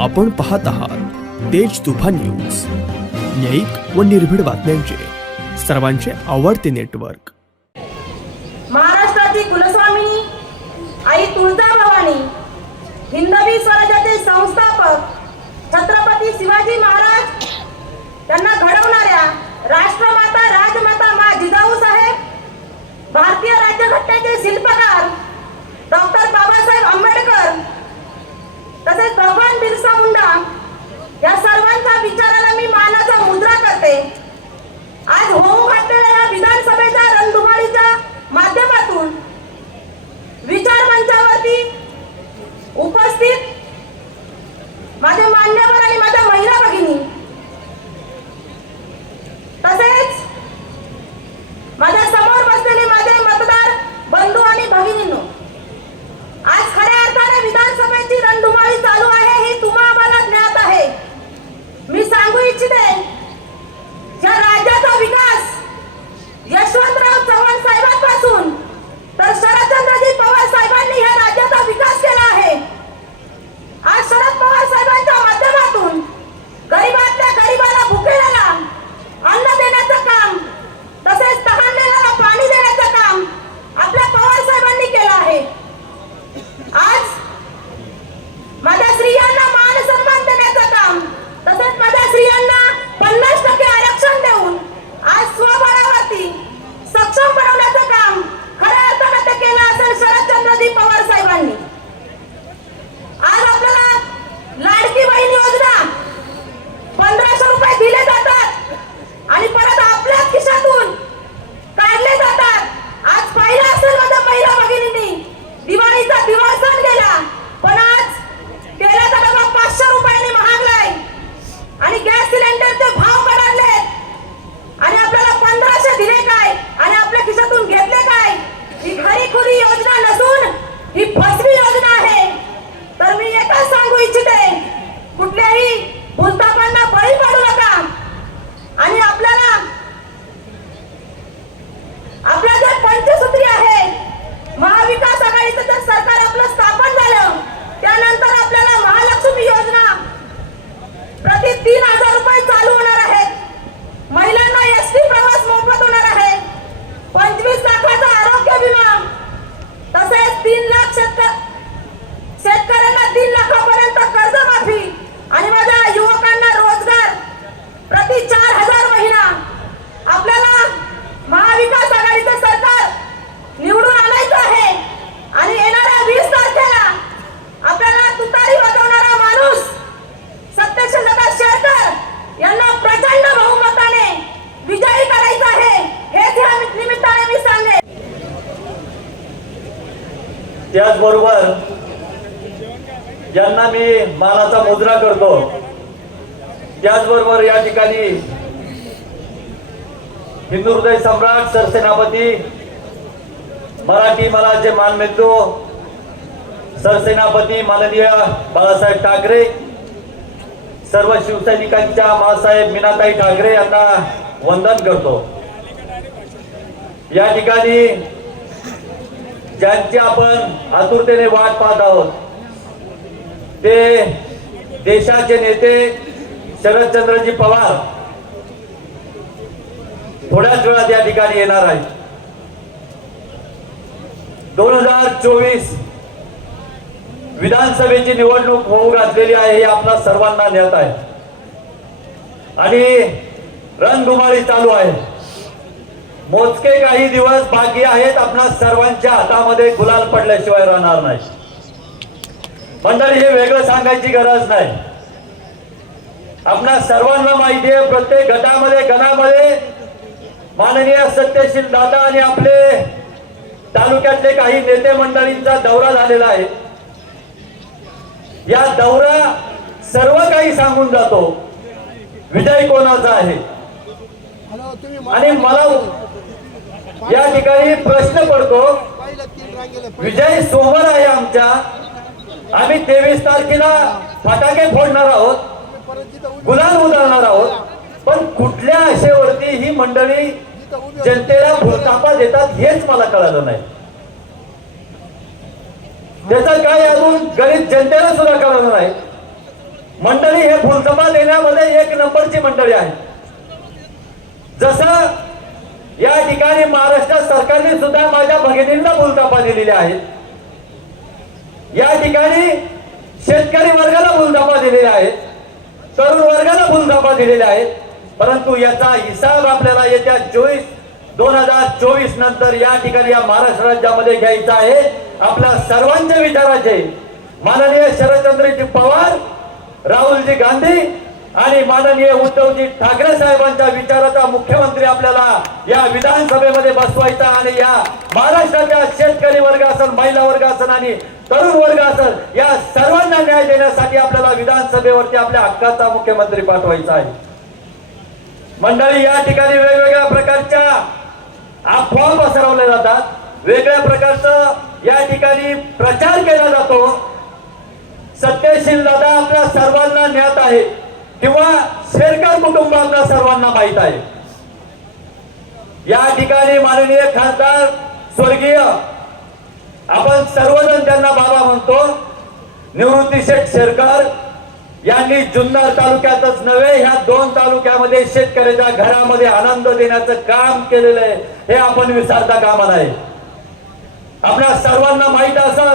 आपण पाहत आहात तेज तुफान न्यूज. न्यायिक व निर्भीड बातम्यांचे. सर्वांचे आवडते नेटवर्क. महाराष्ट्राची कुलस्वामिनी आई तुळजाभवानी हिंदवी स्वराज्याचे संस्थापक छत्रपती शिवाजी महाराज त्यांना घडवणाऱ्या राष्ट्रमाता राजमाता मा जिजाऊ साहेब भारतीय राज्यघटनेचे शिल्प त्याचबरोबर ज्यांना मी मानाचा मुद्रा करतो त्याचबरोबर या ठिकाणी हिंदू हृदय सम्राट सरसेनापती मराठी मलाचे मान मिळतो सरसेनापती माननीय बाळासाहेब ठाकरे सर्व शिवसैनिकांच्या मासाहेब मीनाताई ठाकरे यांना वंदन करतो. या ठिकाणी ज्यांची आपण आतुरतेने वाट पाहत आहोत ते देशाचे नेते शरदचंद्रजी पवार थोड्याच वेळात या ठिकाणी येणार आहेत. दोन हजार चोवीस विधानसभेची निवडणूक होऊ घातलेली आहे हे आपल्या सर्वांना ज्ञात आहे. आणि रणधुमाळी चालू आहे. मोजके काही दिवस बाकी आहेत. आपणा सर्वांच्या हातामध्ये गुलाल पडल्याशिवाय राहणार नाही. मंडळी हे वेगळं सांगायची गरज नाही. आपणा सर्वांना माहिती आहे प्रत्येक गटामध्ये गणामध्ये माननीय सत्यशील दादा आणि आपले तालुक्यातले काही नेते मंडळींचा दौरा झालेला आहे. या दौरा सर्व काही सांगून जातो. विजय कोणाचा आहे? आणि मला या ठिकाणी प्रश्न पडतो. विजय सोमवार आहे आमच्या. आम्ही तेवीस तारखेला फटाके फोडणार आहोत. गुलाल उधळणार आहोत. पण कुठल्या आशेवरती ही मंडळी जनतेला भूलतापा देतात हेच मला कळालं नाही. त्याचं काय अजून गरीब जनतेला सुद्धा कळलं नाही. मंडळी हे फुलसभा देण्यामध्ये एक नंबरची मंडळी आहे. जसं ठिकाणी महाराष्ट्र सरकारने सुद्धा माझ्या भगिनींना फुलतापा दिलेल्या आहेत. या ठिकाणी शेतकरी वर्गाला फुलतापा दिलेल्या आहेत. तरुण वर्गाला फुलतापा दिलेल्या आहेत. परंतु याचा हिसाब आपल्याला येत्या चोवीस दोन हजार चोवीस नंतर या ठिकाणी या महाराष्ट्र राज्यामध्ये घ्यायचा आहे. आपल्या सर्वांच्या विचाराचे माननीय शरदचंद्रजी पवार राहुलजी गांधी आणि माननीय उद्धवजी ठाकरे साहेबांच्या विचाराचा मुख्यमंत्री आपल्याला या विधानसभेमध्ये बसवायचा आणि या महाराष्ट्राच्या शेतकरी वर्ग असेल महिला वर्ग असेल आणि तरुण वर्ग असेल या सर्वांना न्याय देण्यासाठी आपल्याला विधानसभेवरती आपल्या हक्काचा मुख्यमंत्री पाठवायचा आहे. मंडळी या ठिकाणी वेगवेगळ्या प्रकारच्या अफवा पसरवल्या जातात. वेगळ्या प्रकारचं या ठिकाणी प्रचार केला जातो. सत्यशील दादा आपल्या सर्वांना ज्ञात आहे. किंवा शेरकर कुटुंब आपल्या सर्वांना माहीत आहे. या ठिकाणी माननीय खासदार स्वर्गीय आपण सर्वजण त्यांना बाबा म्हणतो निवृत्ती शेठ शेरकर यांनी जुन्नर तालुक्यातच नव्हे ह्या दोन तालुक्यामध्ये शेतकऱ्याच्या घरामध्ये आनंद देण्याचं काम केलेलं आहे हे आपण विसरता कामा नाही आपल्या सर्वांना माहीत असल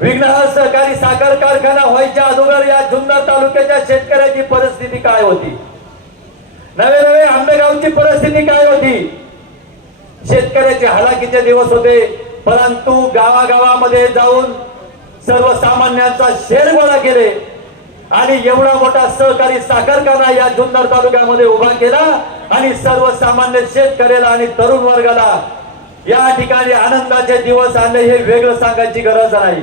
विघ्नहर सहकारी साखर कारखाना व्हायच्या अगोदर या जुन्नर तालुक्याच्या शेतकऱ्याची परिस्थिती काय होती? नवे नवे आंबेगावची परिस्थिती काय होती? शेतकऱ्याचे हलाखीचे दिवस होते परंतु गावागावामध्ये जाऊन सर्वसामान्यांचा शेर गोळा केले आणि एवढा मोठा सहकारी साखरखाना या जुन्नर तालुक्यामध्ये उभा केला आणि सर्वसामान्य शेतकऱ्याला आणि तरुण वर्गाला या ठिकाणी आनंदाचे दिवस आणले हे वेगळं सांगायची गरज नाही.